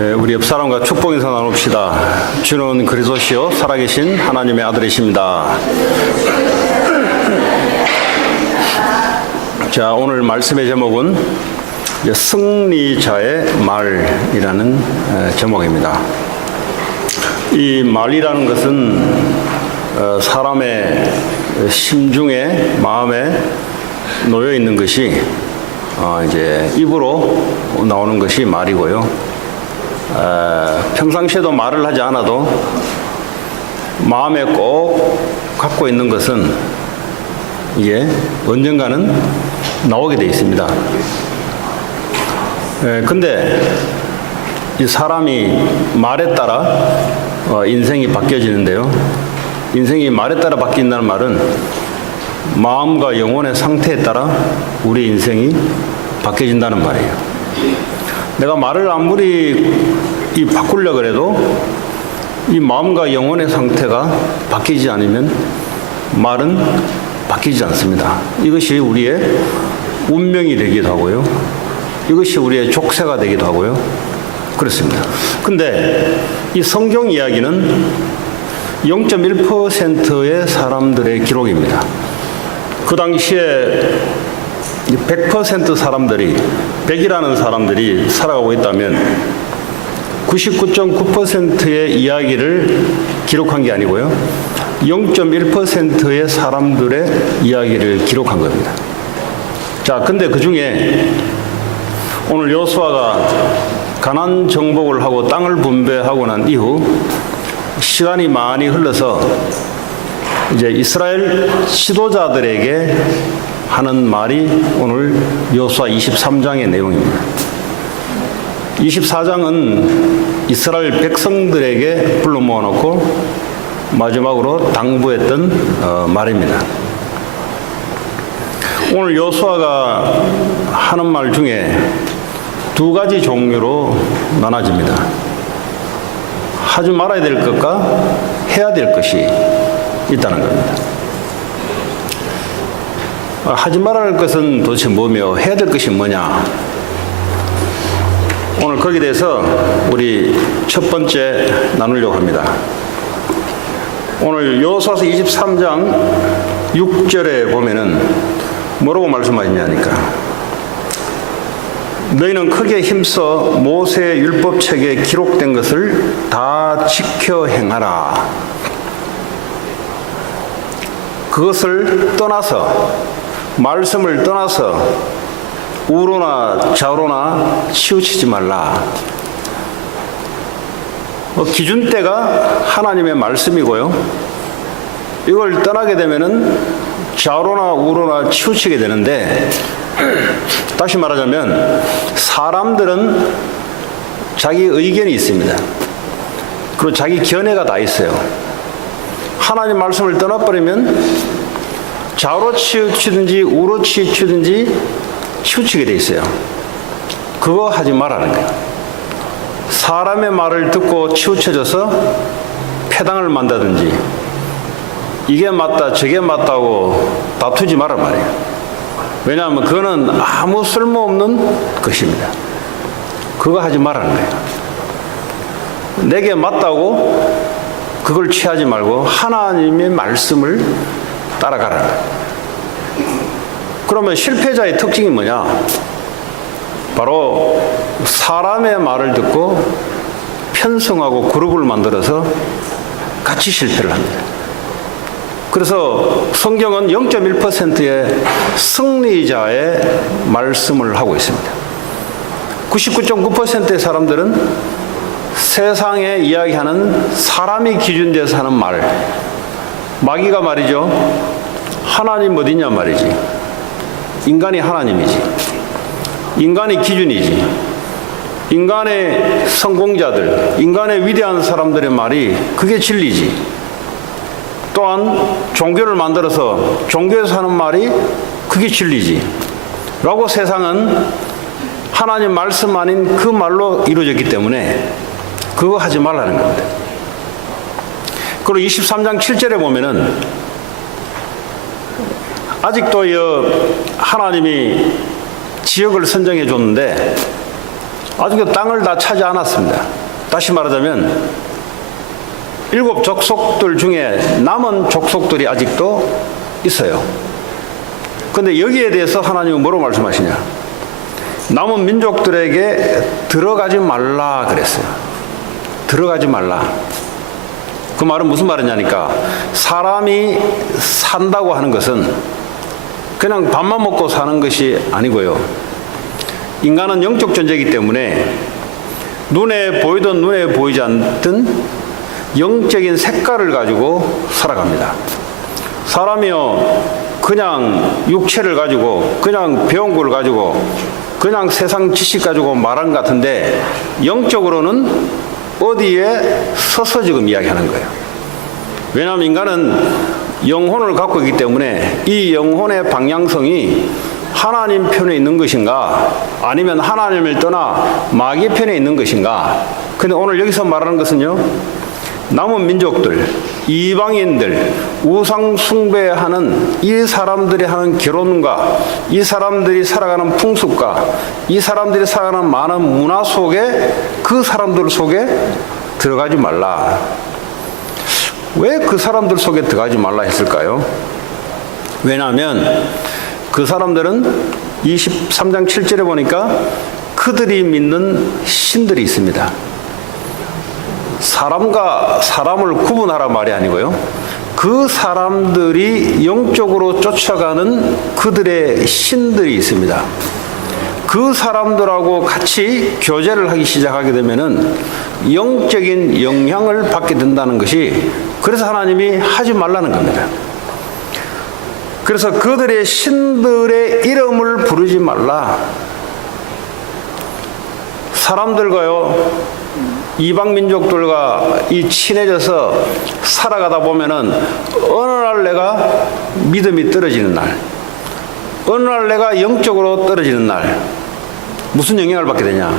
우리 옆 사람과 축복 인사 나눕시다. 주는 그리스도시요 살아계신 하나님의 아들이십니다. 자, 오늘 말씀의 제목은 승리자의 말이라는 제목입니다. 이 말이라는 것은 사람의 심중에, 마음에 놓여 있는 것이 이제 입으로 나오는 것이 말이고요. 평상시에도 말을 하지 않아도 마음에 꼭 갖고 있는 것은 이게 언젠가는 나오게 되어 있습니다. 근데 이 사람이 말에 따라 인생이 바뀌어지는데요. 인생이 말에 따라 바뀐다는 말은 마음과 영혼의 상태에 따라 우리 인생이 바뀌어진다는 말이에요. 내가 말을 아무리 바꾸려고 해도 이 마음과 영혼의 상태가 바뀌지 않으면 말은 바뀌지 않습니다. 이것이 우리의 운명이 되기도 하고요. 이것이 우리의 족쇄가 되기도 하고요. 그렇습니다. 근데 이 성경 이야기는 0.1%의 사람들의 기록입니다. 그 당시에 100% 사람들이, 100이라는 사람들이 살아가고 있다면 99.9%의 이야기를 기록한 게 아니고요. 0.1%의 사람들의 이야기를 기록한 겁니다. 자, 근데 그 중에 오늘 여호수아가 가나안 정복을 하고 땅을 분배하고 난 이후 시간이 많이 흘러서 이제 이스라엘 지도자들에게 하는 말이 오늘 여호수아 23장의 내용입니다. 24장은 이스라엘 백성들에게 불러 모아놓고 마지막으로 당부했던 말입니다. 오늘 여호수아가 하는 말 중에 두 가지 종류로 나눠집니다. 하지 말아야 될 것과 해야 될 것이 있다는 겁니다. 하지 말아야 할 것은 도대체 뭐며 해야 될 것이 뭐냐? 오늘 거기에 대해서 우리 첫 번째 나누려고 합니다. 오늘 여호수아서 23장 6절에 보면은 뭐라고 말씀하시냐니까. 너희는 크게 힘써 모세의 율법책에 기록된 것을 다 지켜 행하라. 그것을 떠나서, 말씀을 떠나서 우로나 좌로나 치우치지 말라. 기준대가 하나님의 말씀이고요. 이걸 떠나게 되면은 좌로나 우로나 치우치게 되는데, 다시 말하자면 사람들은 자기 의견이 있습니다. 그리고 자기 견해가 다 있어요. 하나님 말씀을 떠나버리면 좌로 치우치든지 우로 치우치든지 치우치게 돼 있어요. 그거 하지 말라는 거예요. 사람의 말을 듣고 치우쳐져서 패당을 만다든지 이게 맞다 저게 맞다고 다투지 말란 말이에요. 왜냐하면 그거는 아무 쓸모없는 것입니다. 그거 하지 말라는 거예요. 내게 맞다고 그걸 취하지 말고 하나님의 말씀을 따라가라는 거예요. 그러면 실패자의 특징이 뭐냐? 바로 사람의 말을 듣고 편성하고 그룹을 만들어서 같이 실패를 합니다. 그래서 성경은 0.1%의 승리자의 말씀을 하고 있습니다. 99.9%의 사람들은 세상에 이야기하는 사람이 기준돼서 하는 말, 마귀가 말이죠. 하나님 어디냐 말이지. 인간이 하나님이지. 인간이 기준이지. 인간의 성공자들, 인간의 위대한 사람들의 말이 그게 진리지. 또한 종교를 만들어서 종교에서 하는 말이 그게 진리지. 라고 세상은 하나님 말씀 아닌 그 말로 이루어졌기 때문에 그거 하지 말라는 겁니다. 그리고 23장 7절에 보면은 아직도 하나님이 지역을 선정해 줬는데 아직도 땅을 다 차지 않았습니다. 다시 말하자면 7 족속들 중에 남은 족속들이 아직도 있어요. 그런데 여기에 대해서 하나님은 뭐라고 말씀하시냐? 남은 민족들에게 들어가지 말라 그랬어요. 들어가지 말라. 그 말은 무슨 말이냐니까, 사람이 산다고 하는 것은 그냥 밥만 먹고 사는 것이 아니고요. 인간은 영적 존재이기 때문에 눈에 보이든 눈에 보이지 않든 영적인 색깔을 가지고 살아갑니다. 사람이요, 그냥 육체를 가지고, 그냥 배운 걸 가지고, 그냥 세상 지식 가지고 말하는 것 같은데, 영적으로는 어디에 서서 지금 이야기하는 거예요. 왜냐하면 인간은 영혼을 갖고 있기 때문에 이 영혼의 방향성이 하나님 편에 있는 것인가, 아니면 하나님을 떠나 마귀 편에 있는 것인가. 근데 오늘 여기서 말하는 것은요, 남은 민족들, 이방인들, 우상 숭배하는 이 사람들이 하는 결혼과 이 사람들이 살아가는 풍습과 이 사람들이 살아가는 많은 문화 속에, 그 사람들 속에 들어가지 말라. 왜 그 사람들 속에 들어가지 말라 했을까요? 왜냐하면 그 사람들은 23장 7절에 보니까 그들이 믿는 신들이 있습니다. 사람과 사람을 구분하라 말이 아니고요, 그 사람들이 영적으로 쫓아가는 그들의 신들이 있습니다. 그 사람들하고 같이 교제를 하기 시작하게 되면은 영적인 영향을 받게 된다는 것이, 그래서 하나님이 하지 말라는 겁니다. 그래서 그들의 신들의 이름을 부르지 말라. 사람들과요, 이방 민족들과 이 친해져서 살아가다 보면은 어느 날 내가 믿음이 떨어지는 날, 어느 날 내가 영적으로 떨어지는 날, 무슨 영향을 받게 되냐?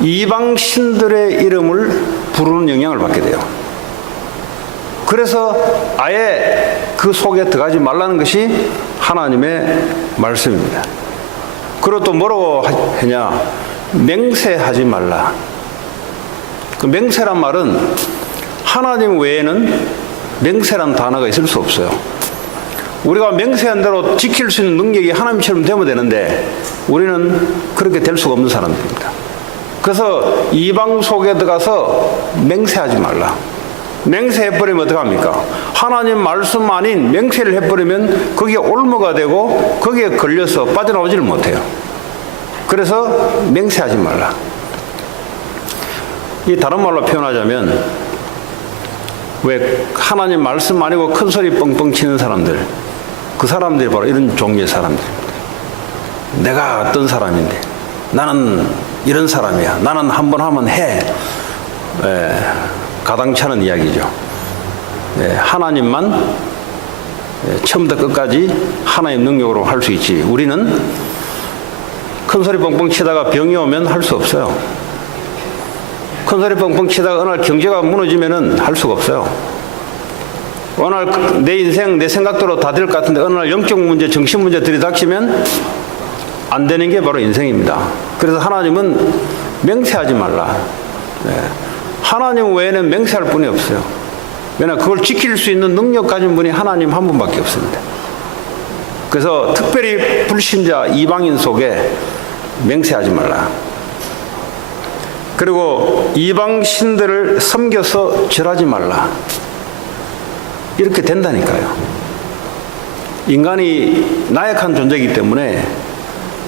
이방 신들의 이름을 부르는 영향을 받게 돼요. 그래서 아예 그 속에 들어가지 말라는 것이 하나님의 말씀입니다. 그리고 또 뭐라고 하냐? 맹세하지 말라. 그 맹세란 말은 하나님 외에는 맹세란 단어가 있을 수 없어요. 우리가 맹세한 대로 지킬 수 있는 능력이 하나님처럼 되면 되는데 우리는 그렇게 될 수가 없는 사람들입니다. 그래서 이방 속에 들어가서 맹세하지 말라. 맹세해버리면 어떡합니까? 하나님 말씀 아닌 맹세를 해버리면 거기에 올무가 되고 거기에 걸려서 빠져나오지를 못해요. 그래서 맹세하지 말라. 이 다른 말로 표현하자면, 왜 하나님 말씀 아니고 큰 소리 뻥뻥 치는 사람들, 그 사람들이 바로 이런 종류의 사람들입니다. 내가 어떤 사람인데, 나는 이런 사람이야, 나는 한번 하면 해, 가당찮은 이야기죠. 하나님만 처음부터 끝까지 하나님 능력으로 할 수 있지, 우리는 큰 소리 뻥뻥 치다가 병이 오면 할 수 없어요. 큰 소리 뻥뻥 치다가 어느 날 경제가 무너지면은 할 수가 없어요. 어느 날 내 인생, 내 생각대로 다 될 것 같은데 어느 날 영적 문제, 정신 문제 들이닥치면 안 되는 게 바로 인생입니다. 그래서 하나님은 맹세하지 말라. 하나님 외에는 맹세할 분이 없어요. 왜냐, 그걸 지킬 수 있는 능력 가진 분이 하나님 한 분밖에 없습니다. 그래서 특별히 불신자 이방인 속에 맹세하지 말라. 그리고 이방 신들을 섬겨서 절하지 말라. 이렇게 된다니까요. 인간이 나약한 존재이기 때문에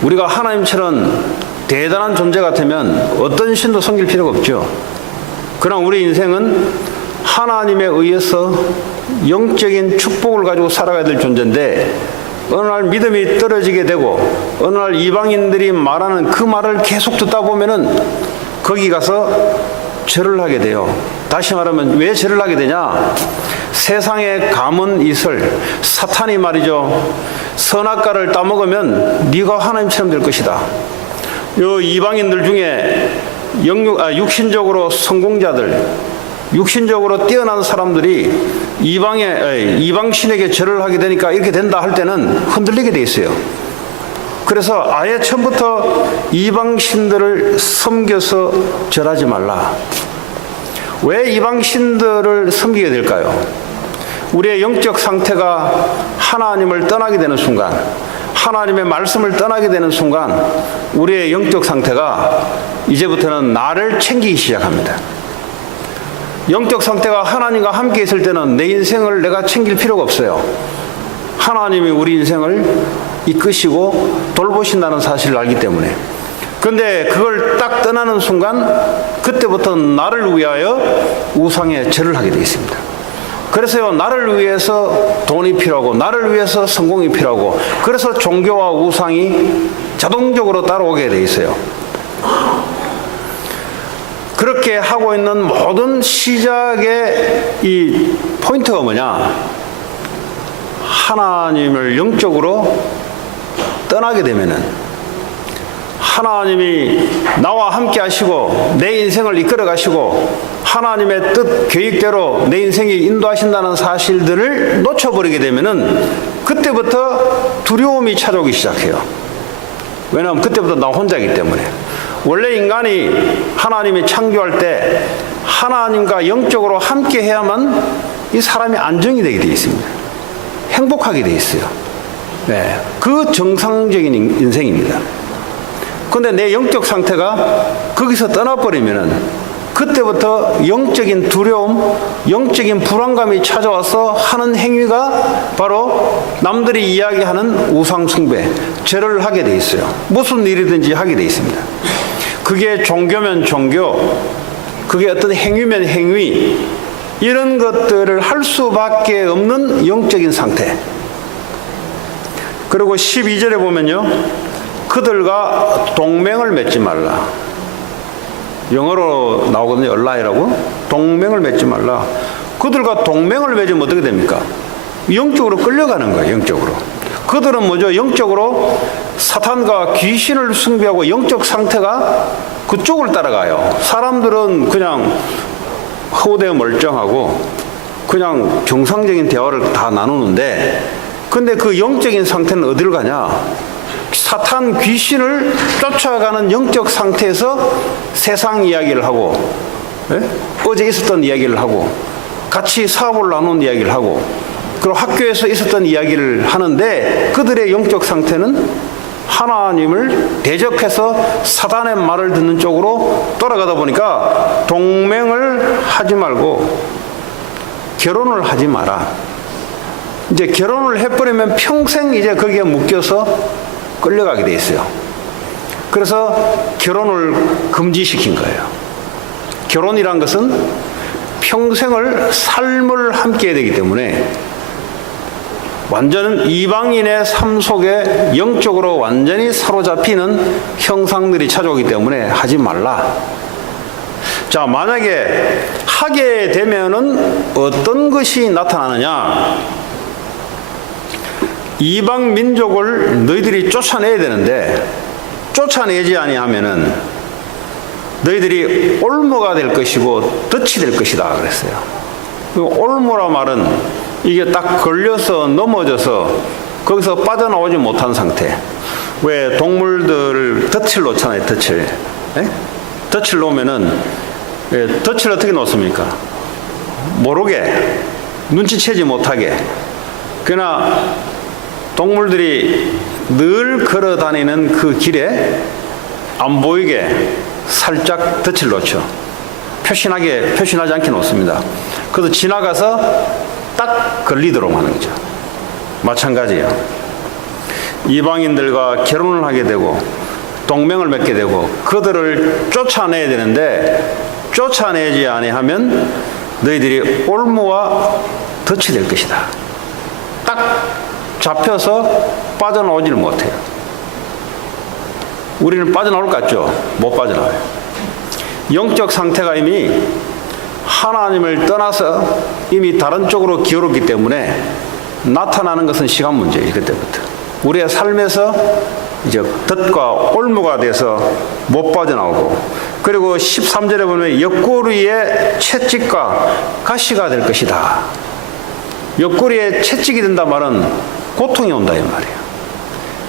우리가 하나님처럼 대단한 존재 같으면 어떤 신도 섬길 필요가 없죠. 그러나 우리 인생은 하나님에 의해서 영적인 축복을 가지고 살아가야 될 존재인데, 어느 날 믿음이 떨어지게 되고 어느 날 이방인들이 말하는 그 말을 계속 듣다 보면은 거기 가서 절을 하게 돼요. 다시 말하면 왜 절을 하게 되냐? 세상의 감은 이슬, 사탄이 말이죠, 선악과를 따먹으면 네가 하나님처럼 될 것이다. 요 이방인들 중에 육신적으로 성공자들, 육신적으로 뛰어난 사람들이 이방신에게 절을 하게 되니까 이렇게 된다 할 때는 흔들리게 돼 있어요. 그래서 아예 처음부터 이방신들을 섬겨서 절하지 말라. 왜 이방신들을 섬기게 될까요? 우리의 영적 상태가 하나님을 떠나게 되는 순간, 하나님의 말씀을 떠나게 되는 순간 우리의 영적 상태가 이제부터는 나를 챙기기 시작합니다. 영적 상태가 하나님과 함께 있을 때는 내 인생을 내가 챙길 필요가 없어요. 하나님이 우리 인생을 이끄시고 돌보신다는 사실을 알기 때문에. 그런데 그걸 딱 떠나는 순간 그때부터 나를 위하여 우상의 절을 하게 되어 있습니다. 그래서요, 나를 위해서 돈이 필요하고 나를 위해서 성공이 필요하고 그래서 종교와 우상이 자동적으로 따라오게 되어 있어요. 그렇게 하고 있는 모든 시작의 이 포인트가 뭐냐? 하나님을 영적으로 떠나게 되면은 하나님이 나와 함께 하시고 내 인생을 이끌어 가시고 하나님의 뜻 계획대로 내 인생이 인도하신다는 사실들을 놓쳐버리게 되면은 그때부터 두려움이 찾아오기 시작해요. 왜냐하면 그때부터 나 혼자이기 때문에. 원래 인간이 하나님이 창조할 때 하나님과 영적으로 함께 해야만 이 사람이 안정이 되게 되어 있습니다. 행복하게 되어 있어요. 네, 그 정상적인 인생입니다. 그런데 내 영적 상태가 거기서 떠나버리면은 그때부터 영적인 두려움, 영적인 불안감이 찾아와서 하는 행위가 바로 남들이 이야기하는 우상숭배, 절을 하게 돼 있어요. 무슨 일이든지 하게 돼 있습니다. 그게 종교면 종교, 그게 어떤 행위면 행위, 이런 것들을 할 수밖에 없는 영적인 상태. 그리고 12절에 보면요, 그들과 동맹을 맺지 말라. 영어로 나오거든요. 얼라이라고. 동맹을 맺지 말라. 그들과 동맹을 맺으면 어떻게 됩니까? 영적으로 끌려가는 거예요. 영적으로. 그들은 뭐죠? 영적으로 사탄과 귀신을 숭배하고 영적 상태가 그쪽을 따라가요. 사람들은 그냥 허우대 멀쩡하고 그냥 정상적인 대화를 다 나누는데, 근데 그 영적인 상태는 어디를 가냐? 사탄 귀신을 쫓아가는 영적 상태에서 세상 이야기를 하고, 예? 어제 있었던 이야기를 하고, 같이 사업을 나눈 이야기를 하고, 그리고 학교에서 있었던 이야기를 하는데 그들의 영적 상태는 하나님을 대적해서 사단의 말을 듣는 쪽으로 돌아가다 보니까 동맹을 하지 말고 결혼을 하지 마라. 이제 결혼을 해버리면 평생 이제 거기에 묶여서 끌려가게 돼 있어요. 그래서 결혼을 금지시킨 거예요. 결혼이란 것은 평생을 삶을 함께 해야 되기 때문에 완전 이방인의 삶 속에 영적으로 완전히 사로잡히는 형상들이 찾아오기 때문에 하지 말라. 자, 만약에 하게 되면은 어떤 것이 나타나느냐? 이방 민족을 너희들이 쫓아내야 되는데 쫓아내지 아니하면은 너희들이 올무가 될 것이고 덫이 될 것이다 그랬어요. 올무라 말은 이게 딱 걸려서 넘어져서 거기서 빠져나오지 못한 상태. 왜 동물들을 덫을 놓잖아요. 덫을. 예? 덫을 놓으면은, 예, 덫을 어떻게 놓습니까? 모르게, 눈치채지 못하게. 그러나 동물들이 늘 걸어 다니는 그 길에 안 보이게 살짝 덫을 놓죠. 표신하지 않게 놓습니다. 그래서 지나가서 딱 걸리도록 하는 거죠. 마찬가지예요. 이방인들과 결혼을 하게 되고 동맹을 맺게 되고 그들을 쫓아내야 되는데 쫓아내지 아니하면 너희들이 올무와 덫이 될 것이다. 딱 잡혀서 빠져나오지를 못해요. 우리는 빠져나올 것 같죠? 못 빠져나와요. 영적 상태가 이미 하나님을 떠나서 이미 다른 쪽으로 기울었기 때문에 나타나는 것은 시간 문제예요. 그때부터 우리의 삶에서 이제 덫과 올무가 돼서 못 빠져나오고, 그리고 13절에 보면 옆구리에 채찍과 가시가 될 것이다. 옆구리에 채찍이 된다 말은 고통이 온다 이 말이에요.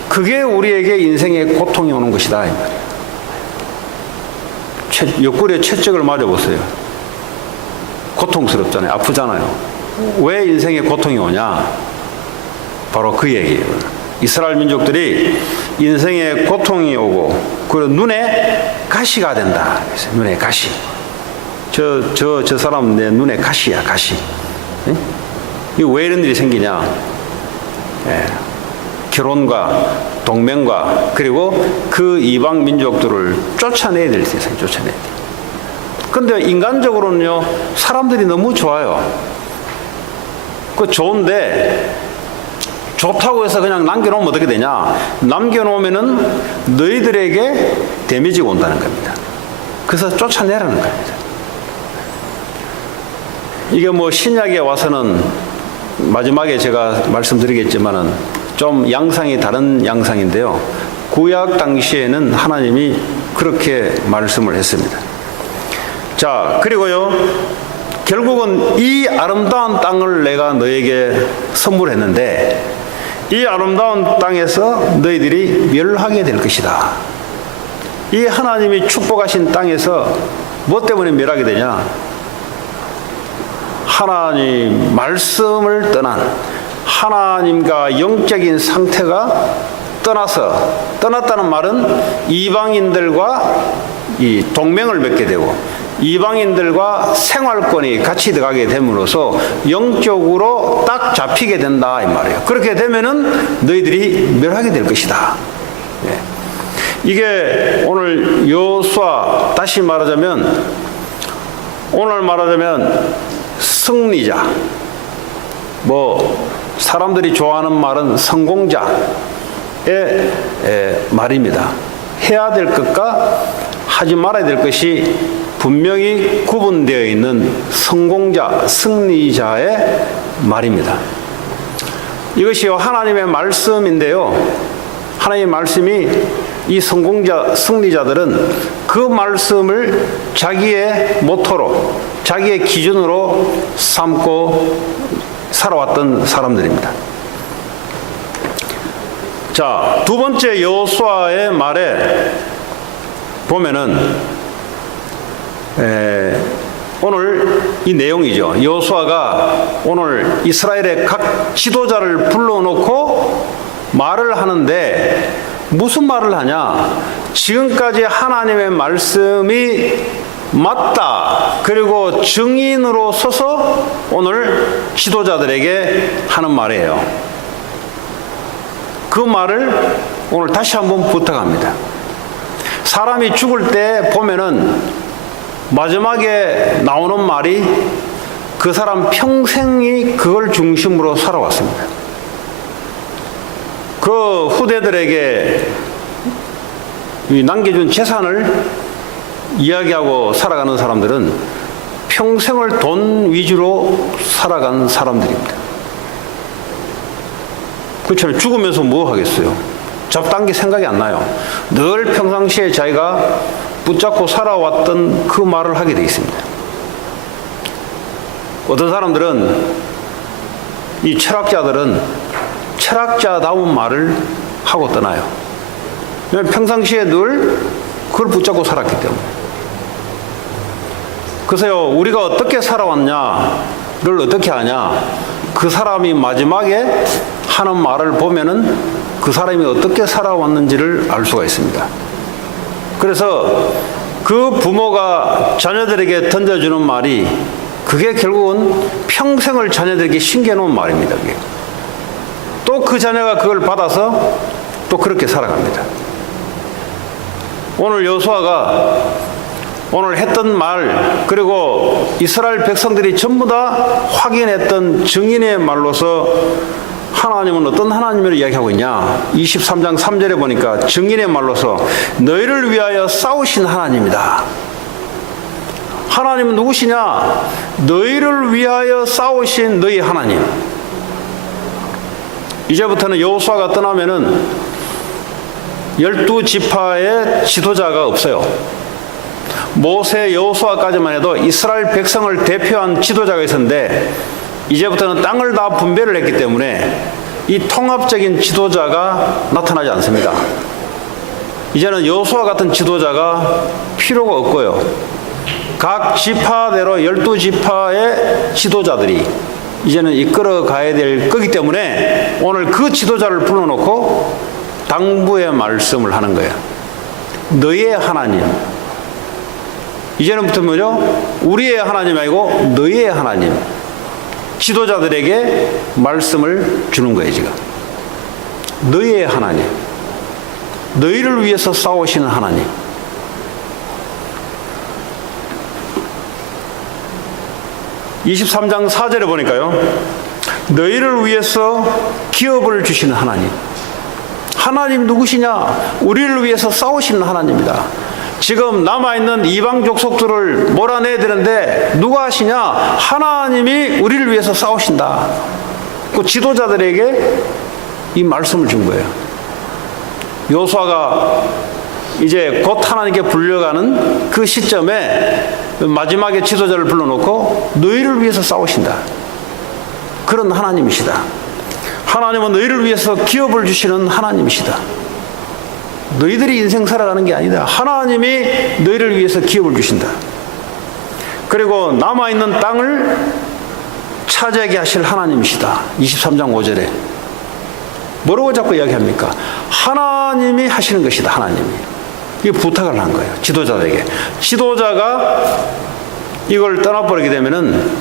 그게 우리에게 인생의 고통이 오는 것이다 이 말이에요. 옆구리에 채찍을 맞아보세요. 고통스럽잖아요. 아프잖아요. 왜 인생의 고통이 오냐? 바로 그 얘기예요. 이스라엘 민족들이 인생의 고통이 오고 그리고 눈에 가시가 된다. 눈에 가시. 저 사람 내 눈에 가시야, 가시. 응? 이거 왜 이런 일이 생기냐? 예. 결혼과 동맹과 그리고 그 이방 민족들을 쫓아내야 될 세상, 쫓아내야 돼. 근데 인간적으로는요, 사람들이 너무 좋아요. 그 좋은데, 좋다고 해서 그냥 남겨놓으면 어떻게 되냐? 남겨놓으면은 너희들에게 데미지가 온다는 겁니다. 그래서 쫓아내라는 겁니다. 이게 뭐 신약에 와서는 마지막에 제가 말씀드리겠지만은 좀 양상이 다른 양상인데요. 구약 당시에는 하나님이 그렇게 말씀을 했습니다. 자, 그리고요, 결국은 이 아름다운 땅을 내가 너에게 선물했는데 이 아름다운 땅에서 너희들이 멸하게 될 것이다. 이 하나님이 축복하신 땅에서 뭐 때문에 멸하게 되냐? 하나님 말씀을 떠난 하나님과 영적인 상태가 떠났다는 말은 이방인들과 이 동맹을 맺게 되고 이방인들과 생활권이 같이 들어가게 됨으로써 영적으로 딱 잡히게 된다 이 말이에요. 그렇게 되면은 너희들이 멸하게 될 것이다. 예. 이게 오늘 여호수아, 다시 말하자면 오늘 말하자면 승리자, 뭐 사람들이 좋아하는 말은 성공자의 말입니다. 해야 될 것과 하지 말아야 될 것이 분명히 구분되어 있는 성공자, 승리자의 말입니다. 이것이요, 하나님의 말씀인데요. 하나님의 말씀이 이 성공자, 승리자들은 그 말씀을 자기의 모토로, 자기의 기준으로 삼고 살아왔던 사람들입니다. 자, 두 번째 여호수아의 말에 보면은 오늘 이 내용이죠. 여호수아가 오늘 이스라엘의 각 지도자를 불러놓고 말을 하는데 무슨 말을 하냐? 지금까지 하나님의 말씀이 맞다. 그리고 증인으로 서서 오늘 지도자들에게 하는 말이에요. 그 말을 오늘 다시 한번 부탁합니다. 사람이 죽을 때 보면은 마지막에 나오는 말이 그 사람 평생이 그걸 중심으로 살아왔습니다. 그 후대들에게 남겨준 재산을 이야기하고 살아가는 사람들은 평생을 돈 위주로 살아간 사람들입니다. 그렇잖아요. 죽으면서 뭐 하겠어요? 잡다한 게 생각이 안 나요. 늘 평상시에 자기가 붙잡고 살아왔던 그 말을 하게 되어 있습니다. 어떤 사람들은, 이 철학자들은 철학자다운 말을 하고 떠나요. 왜냐하면 평상시에 늘 그걸 붙잡고 살았기 때문에. 그래서요, 우리가 어떻게 살아왔냐를 어떻게 하냐? 그 사람이 마지막에 하는 말을 보면은 그 사람이 어떻게 살아왔는지를 알 수가 있습니다. 그래서 그 부모가 자녀들에게 던져주는 말이 그게 결국은 평생을 자녀들에게 심겨놓은 말입니다. 또 그 자녀가 그걸 받아서 또 그렇게 살아갑니다. 오늘 여호수아가 오늘 했던 말, 그리고 이스라엘 백성들이 전부 다 확인했던 증인의 말로서 하나님은 어떤 하나님을 이야기하고 있냐? 23장 3절에 보니까 증인의 말로서 너희를 위하여 싸우신 하나님이다. 하나님은 누구시냐? 너희를 위하여 싸우신 너희 하나님. 이제부터는 여호수아가 떠나면은 12지파의 지도자가 없어요. 모세, 여호수아까지만 해도 이스라엘 백성을 대표한 지도자가 있었는데 이제부터는 땅을 다 분배를 했기 때문에 이 통합적인 지도자가 나타나지 않습니다. 이제는 여호수아 같은 지도자가 필요가 없고요. 각 지파대로 12지파의 지도자들이 이제는 이끌어 가야 될 거기 때문에 오늘 그 지도자를 불러놓고 당부의 말씀을 하는 거예요. 너희의 하나님. 이제는부터 뭐죠? 우리의 하나님이 아니고 너희의 하나님. 지도자들에게 말씀을 주는 거예요, 지금. 너희의 하나님. 너희를 위해서 싸우시는 하나님. (23장 4절에) 보니까요, 너희를 위해서 기업을 주시는 하나님. 하나님 누구시냐? 우리를 위해서 싸우시는 하나님이다. 지금 남아있는 이방 족속들을 몰아내야 되는데 누가 하시냐? 하나님이 우리를 위해서 싸우신다. 그 지도자들에게 이 말씀을 준 거예요. 여호수아가 이제 곧 하나님께 불려가는 그 시점에 마지막에 지도자를 불러놓고 너희를 위해서 싸우신다. 그런 하나님이시다. 하나님은 너희를 위해서 기업을 주시는 하나님이시다. 너희들이 인생 살아가는 게 아니다. 하나님이 너희를 위해서 기업을 주신다. 그리고 남아있는 땅을 차지하게 하실 하나님이시다. 23장 5절에 뭐라고 자꾸 이야기합니까? 하나님이 하시는 것이다. 하나님이. 이 부탁을 한 거예요. 지도자에게. 지도자가 이걸 떠나버리게 되면은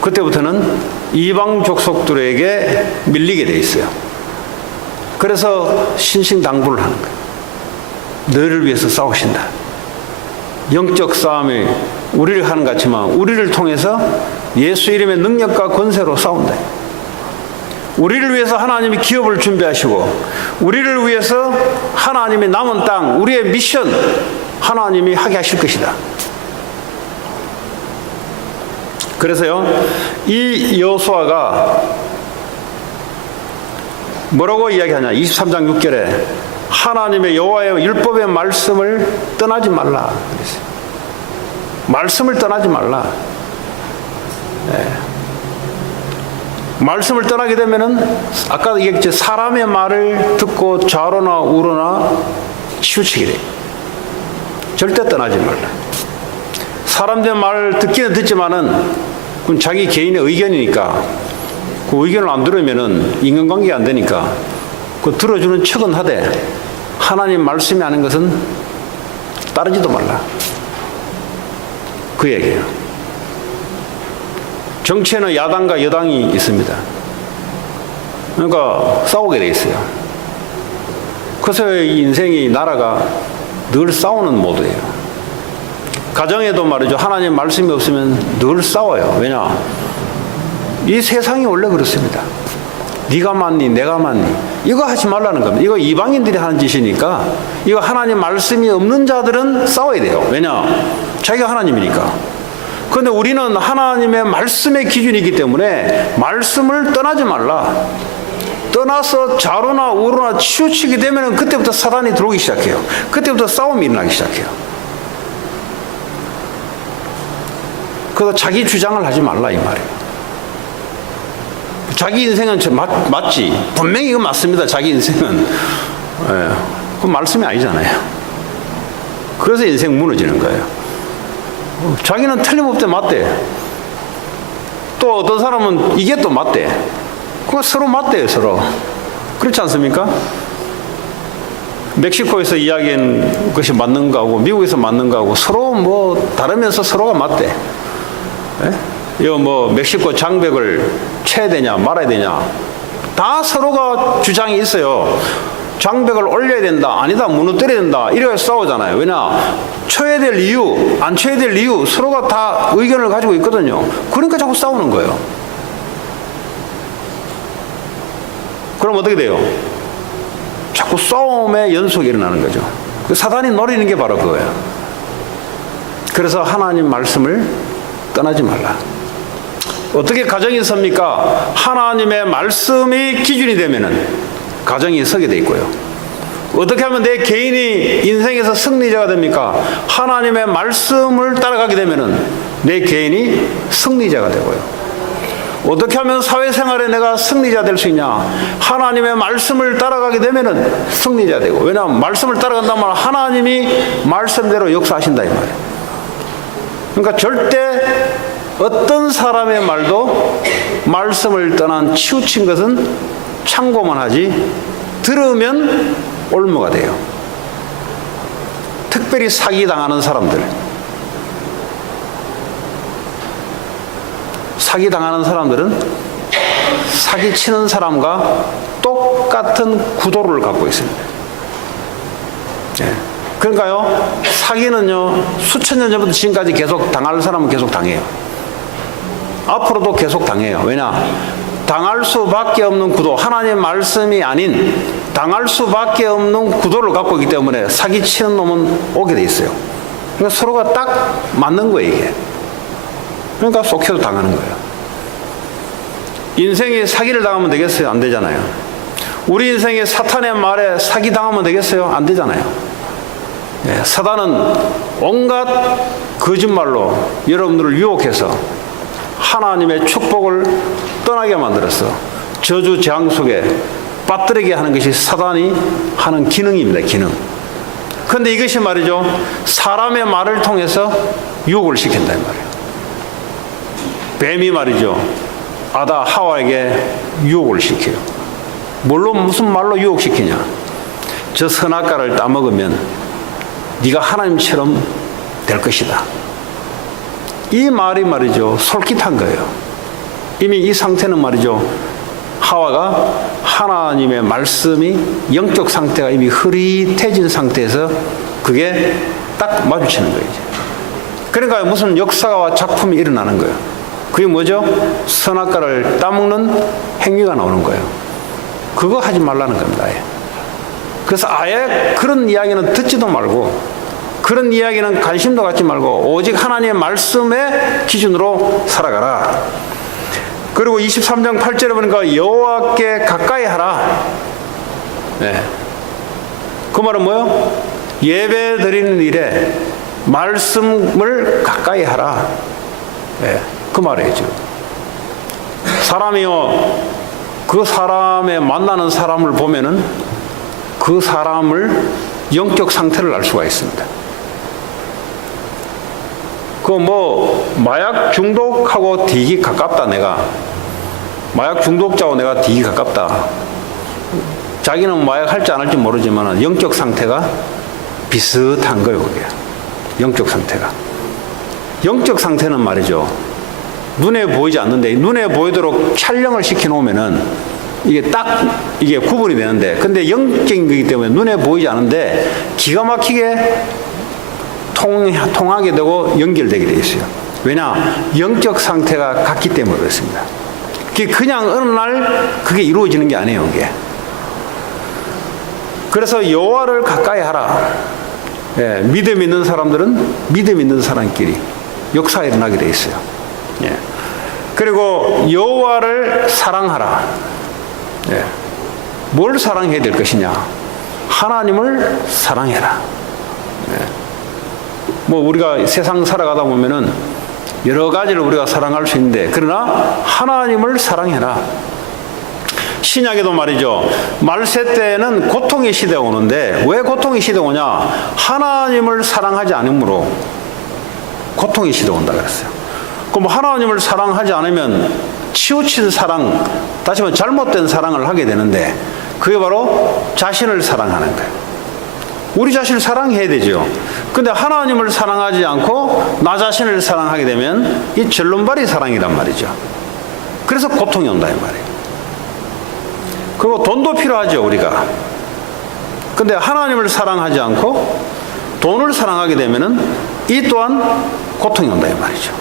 그때부터는 이방 족속들에게 밀리게 돼 있어요. 그래서 신신당부를 하는 거예요. 너희를 위해서 싸우신다. 영적 싸움이 우리를 하는 것 같지만 우리를 통해서 예수 이름의 능력과 권세로 싸운다. 우리를 위해서 하나님이 기업을 준비하시고 우리를 위해서 하나님의 남은 땅, 우리의 미션 하나님이 하게 하실 것이다. 그래서요, 이 여호수아가 뭐라고 이야기하냐? 23장 6절에 하나님의 여호와의 율법의 말씀을 떠나지 말라. 말씀을 떠나지 말라. 네. 말씀을 떠나게 되면은 아까 얘기했죠. 사람의 말을 듣고 좌로나 우로나 치우치게 돼. 절대 떠나지 말라. 사람들 말 듣기는 듣지만은 그건 자기 개인의 의견이니까 그 의견을 안 들으면은 인간관계가 안 되니까 그 들어주는 척은 하되 하나님 말씀이 하는 것은 따르지도 말라. 그 얘기예요. 정치에는 야당과 여당이 있습니다. 그러니까 싸우게 돼 있어요. 그래서 이 인생이 나라가 늘 싸우는 모드예요. 가정에도 말이죠. 하나님 말씀이 없으면 늘 싸워요. 왜냐? 이 세상이 원래 그렇습니다. 네가 맞니 내가 맞니 이거 하지 말라는 겁니다. 이거 이방인들이 하는 짓이니까 이거 하나님 말씀이 없는 자들은 싸워야 돼요. 왜냐? 자기가 하나님이니까. 그런데 우리는 하나님의 말씀의 기준이기 때문에 말씀을 떠나지 말라. 떠나서 좌로나 우로나 치우치게 되면 그때부터 사단이 들어오기 시작해요. 그때부터 싸움이 일어나기 시작해요. 그래서 자기 주장을 하지 말라 이 말이에요. 자기 인생은 맞지. 분명히 이거 맞습니다. 자기 인생은. 예, 그건 말씀이 아니잖아요. 그래서 인생 무너지는 거예요. 자기는 틀림없대 맞대. 또 어떤 사람은 이게 또 맞대. 그거 서로 맞대요, 서로. 그렇지 않습니까? 멕시코에서 이야기한 것이 맞는 거하고 미국에서 맞는 거하고 서로 뭐 다르면서 서로가 맞대. 예? 이거 뭐 멕시코 장벽을 쳐야 되냐 말아야 되냐 다 서로가 주장이 있어요. 장벽을 올려야 된다, 아니다, 무너뜨려야 된다, 이래서 싸우잖아요. 왜냐? 쳐야 될 이유, 안 쳐야 될 이유, 서로가 다 의견을 가지고 있거든요. 그러니까 자꾸 싸우는 거예요. 그럼 어떻게 돼요? 자꾸 싸움의 연속이 일어나는 거죠. 사단이 노리는 게 바로 그거예요. 그래서 하나님 말씀을 떠나지 말라. 어떻게 가정이 섭니까? 하나님의 말씀이 기준이 되면은 가정이 서게 돼 있고요. 어떻게 하면 내 개인이 인생에서 승리자가 됩니까? 하나님의 말씀을 따라가게 되면은 내 개인이 승리자가 되고요. 어떻게 하면 사회생활에 내가 승리자 될 수 있냐? 하나님의 말씀을 따라가게 되면은 승리자 되고, 왜냐하면 말씀을 따라간다면 하나님이 말씀대로 역사하신다 이 말이에요. 그러니까 절대 어떤 사람의 말도 말씀을 떠난 치우친 것은 참고만 하지 들으면 올무가 돼요. 특별히 사기당하는 사람들, 사기당하는 사람들은 사기치는 사람과 똑같은 구도를 갖고 있습니다. 예. 그러니까요, 사기는요, 수천 년 전부터 지금까지 계속 당할 사람은 계속 당해요. 앞으로도 계속 당해요. 왜냐? 당할 수밖에 없는 구도, 하나님의 말씀이 아닌 당할 수밖에 없는 구도를 갖고 있기 때문에 사기치는 놈은 오게 돼 있어요. 그러니까 서로가 딱 맞는 거예요, 이게. 그러니까 쏙해도 당하는 거예요. 인생에 사기를 당하면 되겠어요? 안 되잖아요. 우리 인생에 사탄의 말에 사기 당하면 되겠어요? 안 되잖아요. 예, 사단은 온갖 거짓말로 여러분들을 유혹해서 하나님의 축복을 떠나게 만들어서 저주 재앙 속에 빠뜨리게 하는 것이 사단이 하는 기능입니다. 기능. 그런데 이것이 말이죠, 사람의 말을 통해서 유혹을 시킨다 이 말이에요. 뱀이 말이죠, 아다 하와에게 유혹을 시켜요. 뭘로, 무슨 말로 유혹시키냐? 저 선악과를 따먹으면 네가 하나님처럼 될 것이다. 이 말이 말이죠, 솔깃한 거예요. 이미 이 상태는 말이죠, 하와가 하나님의 말씀이 영적 상태가 이미 흐릿해진 상태에서 그게 딱 마주치는 거예요. 그러니까 무슨 역사와 작품이 일어나는 거예요. 그게 뭐죠? 선악과를 따먹는 행위가 나오는 거예요. 그거 하지 말라는 겁니다. 아예. 그래서 아예 그런 이야기는 듣지도 말고, 그런 이야기는 관심도 갖지 말고 오직 하나님의 말씀의 기준으로 살아가라. 그리고 23장 8절에 보니까 여호와께 가까이 하라. 네. 그 말은 뭐예요? 예배 드리는 일에 말씀을 가까이 하라. 네. 그 말이에요. 사람이요, 그 사람의 만나는 사람을 보면은 그 사람을 영적 상태를 알 수가 있습니다. 그 뭐 마약 중독하고 되게 가깝다. 내가 마약 중독자하고 내가 되게 가깝다. 자기는 마약 할지 안 할지 모르지만 영적 상태가 비슷한 거예요. 그게 영적 상태가. 영적 상태는 말이죠, 눈에 보이지 않는데 눈에 보이도록 촬영을 시켜 놓으면은 이게 딱 이게 구분이 되는데, 근데 영적인 거기 때문에 눈에 보이지 않는데 기가 막히게 통하게 되고 연결되게 되어 있어요. 왜냐? 영적 상태가 같기 때문에 그렇습니다. 그게 그냥 어느 날 그게 이루어지는 게 아니에요. 그게. 그래서 여호와를 가까이 하라. 예, 믿음 있는 사람들은 믿음 있는 사람끼리 역사가 일어나게 되어 있어요. 예. 그리고 여호와를 사랑하라. 예. 뭘 사랑해야 될 것이냐? 하나님을 사랑해라. 예. 뭐 우리가 세상 살아가다 보면은 여러 가지를 우리가 사랑할 수 있는데, 그러나 하나님을 사랑해라. 신약에도 말이죠, 말세 때는 고통의 시대가 오는데, 왜 고통의 시대가 오냐? 하나님을 사랑하지 않으므로 고통의 시대가 온다 그랬어요. 그럼 하나님을 사랑하지 않으면 치우친 사랑, 다시 말해 잘못된 사랑을 하게 되는데, 그게 바로 자신을 사랑하는 거예요. 우리 자신을 사랑해야 되죠. 근데 하나님을 사랑하지 않고 나 자신을 사랑하게 되면 이 절름발이 사랑이란 말이죠. 그래서 고통이 온다 이 말이에요. 그리고 돈도 필요하죠, 우리가. 근데 하나님을 사랑하지 않고 돈을 사랑하게 되면은 이 또한 고통이 온다 이 말이죠.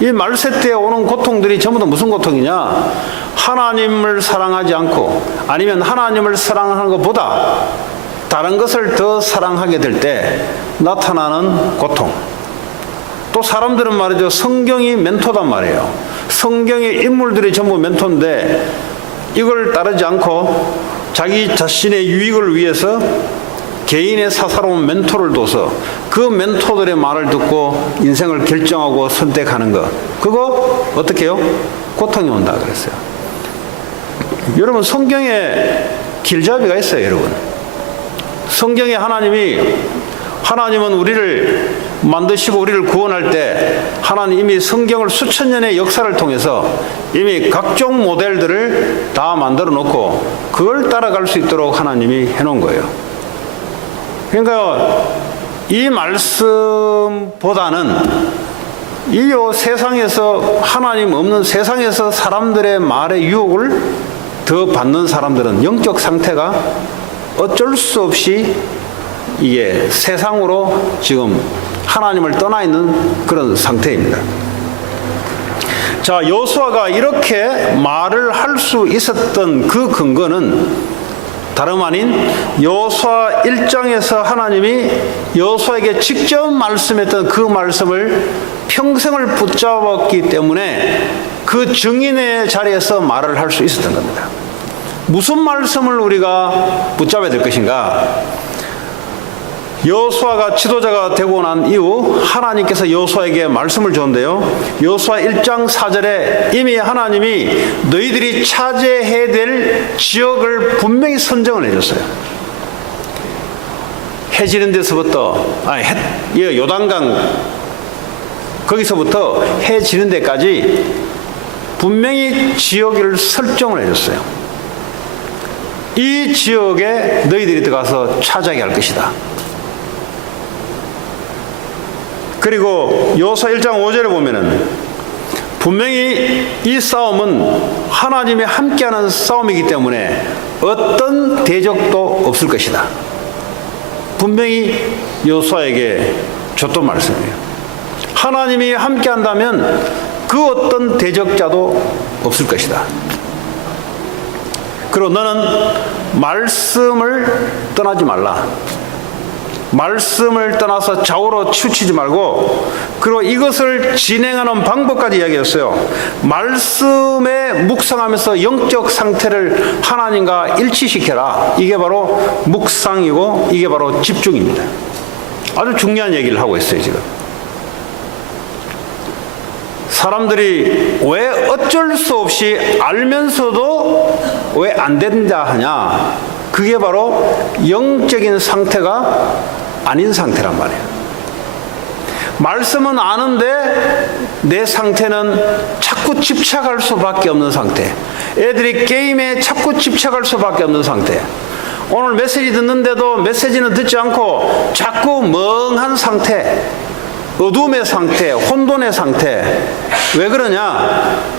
이 말세 때에 오는 고통들이 전부 다 무슨 고통이냐? 하나님을 사랑하지 않고, 아니면 하나님을 사랑하는 것보다 다른 것을 더 사랑하게 될 때 나타나는 고통. 또 사람들은 말이죠, 성경이 멘토단 말이에요. 성경의 인물들이 전부 멘토인데 이걸 따르지 않고 자기 자신의 유익을 위해서 개인의 사사로운 멘토를 둬서 그 멘토들의 말을 듣고 인생을 결정하고 선택하는 거, 그거 어떻게 해요? 고통이 온다 그랬어요. 여러분, 성경에 길잡이가 있어요. 여러분, 성경에 하나님은 우리를 만드시고 우리를 구원할 때 하나님 이미 성경을 수천 년의 역사를 통해서 이미 각종 모델들을 다 만들어 놓고 그걸 따라갈 수 있도록 하나님이 해놓은 거예요. 그러니까 이 말씀보다는 이 세상에서, 하나님 없는 세상에서 사람들의 말의 유혹을 더 받는 사람들은 영적 상태가 어쩔 수 없이 이게 세상으로 지금 하나님을 떠나 있는 그런 상태입니다. 자, 여호수아가 이렇게 말을 할 수 있었던 그 근거는 다름 아닌 여호수아 1장에서 하나님이 여호수아에게 직접 말씀했던 그 말씀을 평생을 붙잡았기 때문에 그 증인의 자리에서 말을 할 수 있었던 겁니다. 무슨 말씀을 우리가 붙잡아야 될 것인가? 여호수아가 지도자가 되고 난 이후 하나님께서 여호수아에게 말씀을 줬는데요, 여호수아 1장 4절에 이미 하나님이 너희들이 차지해야 될 지역을 분명히 선정을 해줬어요. 해 지는 데서부터 요단강 거기서부터 해 지는 데까지 분명히 지역을 설정을 해줬어요. 이 지역에 너희들이 들어가서 차지하게 할 것이다. 그리고 여호수아 1장 5절에 보면은 분명히 이 싸움은 하나님이 함께하는 싸움이기 때문에 어떤 대적도 없을 것이다. 분명히 여호수아에게 줬던 말씀이에요. 하나님이 함께한다면 그 어떤 대적자도 없을 것이다. 그리고 너는 말씀을 떠나지 말라. 말씀을 떠나서 좌우로 치우치지 말고, 그리고 이것을 진행하는 방법까지 이야기했어요. 말씀에 묵상하면서 영적 상태를 하나님과 일치시켜라. 이게 바로 묵상이고 이게 바로 집중입니다. 아주 중요한 얘기를 하고 있어요. 지금 사람들이 왜 어쩔 수 없이 알면서도 왜 안 된다 하냐? 그게 바로 영적인 상태가 아닌 상태란 말이에요. 말씀은 아는데 내 상태는 자꾸 집착할 수밖에 없는 상태. 애들이 게임에 자꾸 집착할 수밖에 없는 상태. 오늘 메시지 듣는데도 메시지는 듣지 않고 자꾸 멍한 상태, 어둠의 상태, 혼돈의 상태. 왜 그러냐?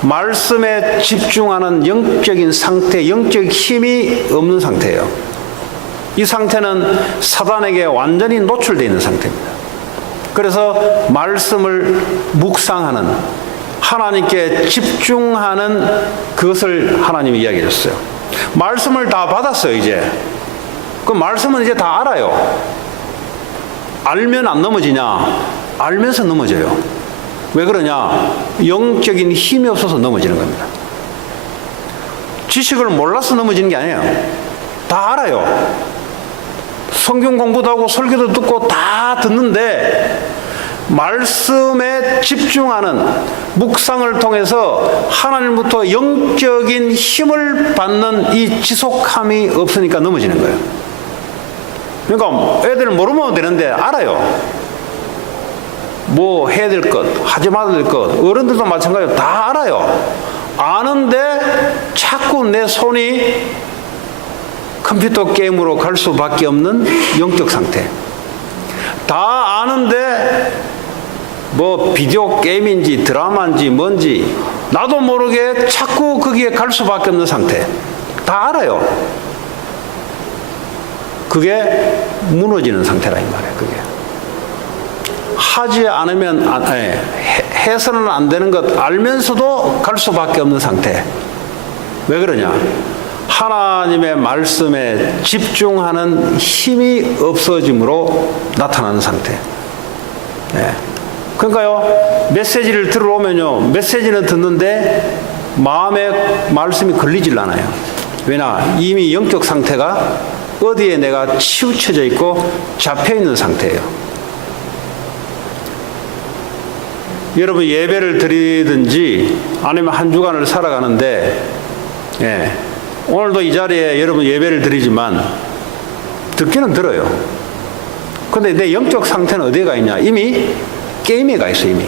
말씀에 집중하는 영적인 상태, 영적 힘이 없는 상태예요. 이 상태는 사단에게 완전히 노출되어 있는 상태입니다. 그래서 말씀을 묵상하는, 하나님께 집중하는 그것을 하나님이 이야기해 줬어요. 말씀을 다 받았어요. 이제 그 말씀은 이제 다 알아요. 알면 안 넘어지냐? 알면서 넘어져요. 왜 그러냐? 영적인 힘이 없어서 넘어지는 겁니다. 지식을 몰라서 넘어지는 게 아니에요. 다 알아요. 성경 공부도 하고 설교도 듣고 다 듣는데 말씀에 집중하는 묵상을 통해서 하나님부터 영적인 힘을 받는 이 지속함이 없으니까 넘어지는 거예요. 그러니까 애들 모르면 되는데 알아요. 뭐 해야 될 것, 하지 말아야 될 것, 어른들도 마찬가지로 다 알아요. 아는데 자꾸 내 손이 컴퓨터 게임으로 갈 수밖에 없는 영적 상태. 다 아는데 뭐 비디오 게임인지 드라마인지 뭔지 나도 모르게 자꾸 거기에 갈 수밖에 없는 상태. 다 알아요. 그게 무너지는 상태라 이 말이에요. 그게 하지 않으면 해서는 안 되는 것 알면서도 갈 수밖에 없는 상태. 왜 그러냐? 하나님의 말씀에 집중하는 힘이 없어짐으로 나타나는 상태. 그러니까요, 메시지를 들어오면요, 메시지는 듣는데 마음에 말씀이 걸리질 않아요. 왜냐? 이미 영적 상태가 어디에 내가 치우쳐져 있고 잡혀 있는 상태예요. 여러분 예배를 드리든지 아니면 한 주간을 살아가는데 오늘도 이 자리에 여러분 예배를 드리지만 듣기는 들어요. 근데 내 영적 상태는 어디에 가 있냐? 이미 게임에 가 있어. 이미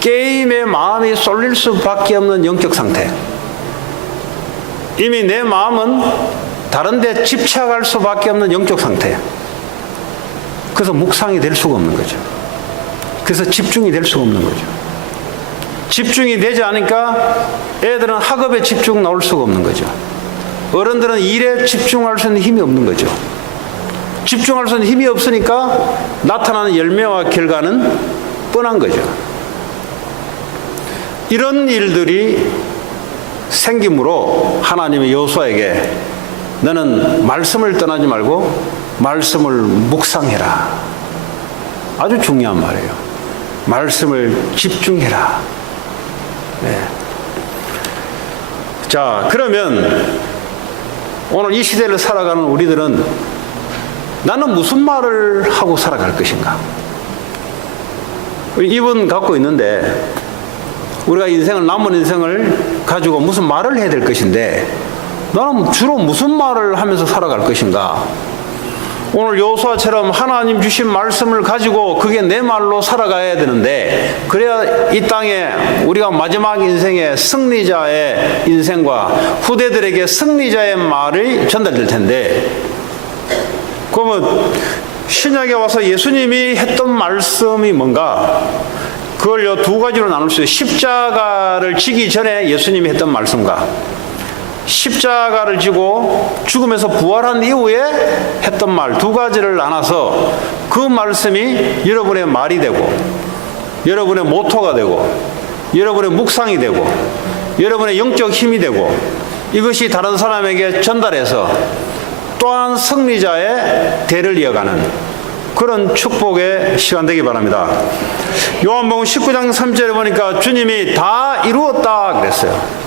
게임에 마음이 쏠릴 수밖에 없는 영적 상태. 이미 내 마음은 다른 데 집착할 수밖에 없는 영적 상태. 그래서 묵상이 될 수가 없는 거죠. 그래서 집중이 될 수가 없는 거죠. 집중이 되지 않으니까 애들은 학업에 집중 나올 수가 없는 거죠. 어른들은 일에 집중할 수 있는 힘이 없는 거죠. 집중할 수 있는 힘이 없으니까 나타나는 열매와 결과는 뻔한 거죠. 이런 일들이 생김으로 하나님이 여호수아에게 너는 말씀을 떠나지 말고 말씀을 묵상해라. 아주 중요한 말이에요. 말씀을 집중해라. 네. 자, 그러면 오늘 이 시대를 살아가는 우리들은 나는 무슨 말을 하고 살아갈 것인가? 이분 갖고 있는데 우리가 남은 인생을 가지고 무슨 말을 해야 될 것인데 나는 주로 무슨 말을 하면서 살아갈 것인가? 오늘 여호수아처럼 하나님 주신 말씀을 가지고 그게 내 말로 살아가야 되는데 그래야 이 땅에 우리가 마지막 인생의 승리자의 인생과 후대들에게 승리자의 말이 전달될 텐데 그러면 신약에 와서 예수님이 했던 말씀이 뭔가? 그걸 두 가지로 나눌 수 있어요. 십자가를 지기 전에 예수님이 했던 말씀과 십자가를 지고 죽음에서 부활한 이후에 했던 말 두 가지를 나눠서 그 말씀이 여러분의 말이 되고 여러분의 모토가 되고 여러분의 묵상이 되고 여러분의 영적 힘이 되고 이것이 다른 사람에게 전달해서 또한 승리자의 대를 이어가는 그런 축복의 시간 되기 바랍니다. 요한복음 19장 3절에 보니까 주님이 다 이루었다 그랬어요.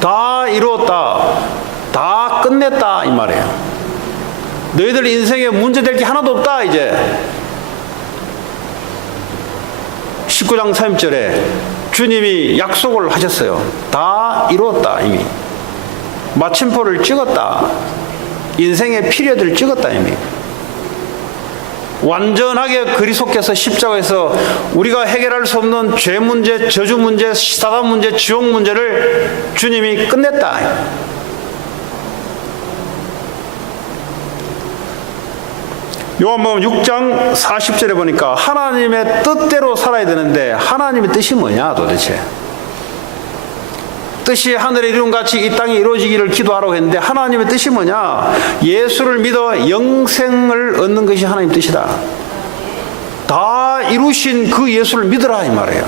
다 이루었다. 다 끝냈다 이 말이에요. 너희들 인생에 문제될 게 하나도 없다 이제. 19장 3절에 주님이 약속을 하셨어요. 다 이루었다 이미. 마침표를 찍었다. 인생의 피리어드를 찍었다 이미. 완전하게 그리스도께서 십자가에서 우리가 해결할 수 없는 죄 문제, 저주 문제, 사단 문제, 지옥 문제를 주님이 끝냈다. 요한복음 6장 40절에 보니까 하나님의 뜻대로 살아야 되는데 하나님의 뜻이 뭐냐 도대체? 뜻이 하늘에 이룬 같이 이 땅에 이루어지기를 기도하라고 했는데 하나님의 뜻이 뭐냐? 예수를 믿어 영생을 얻는 것이 하나님의 뜻이다. 다 이루신 그 예수를 믿으라 이 말이에요.